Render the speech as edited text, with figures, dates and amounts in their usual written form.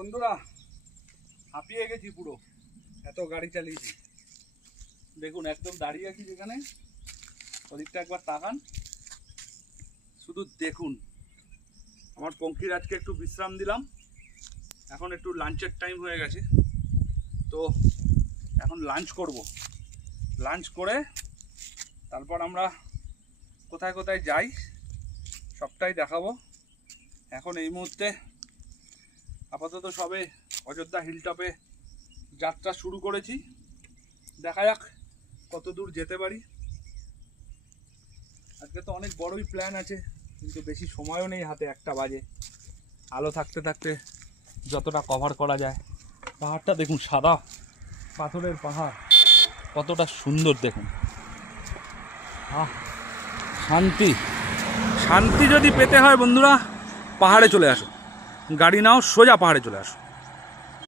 বন্ধুরা হাঁপিয়ে গেছি পুরো, এত গাড়ি চালিয়েছি। দেখুন একদম দাঁড়িয়ে আছি যেখানে, ওদিকটা একবার তাকান, শুধু দেখুন। আমার পঙ্খির আজকে একটু বিশ্রাম দিলাম, এখন একটু লাঞ্চের টাইম হয়ে গেছে, তো এখন লাঞ্চ করব। লাঞ্চ করে তারপর আমরা কোথায় কোথায় যাই সবটাই দেখাবো। এখন এই মুহূর্তে আপাতত সবে অযোধ্যা হিলটপে যাত্রা শুরু করেছি, দেখা যাক কত দূর যেতে পারি। আজকে তো অনেক বড়ই প্ল্যান আছে, কিন্তু বেশি সময়ও নেই হাতে, 1টা বাজে। আলো থাকতে থাকতে যতটা কভার করা যায়। পাহাড়টা দেখুন, সাদা পাথরের পাহাড়, কতটা সুন্দর দেখুন। শান্তি শান্তি যদি পেতে হয় বন্ধুরা, পাহাড়ে চলে আসো, গাড়ি নাও, সোজা পাহাড়ে চলে আসো।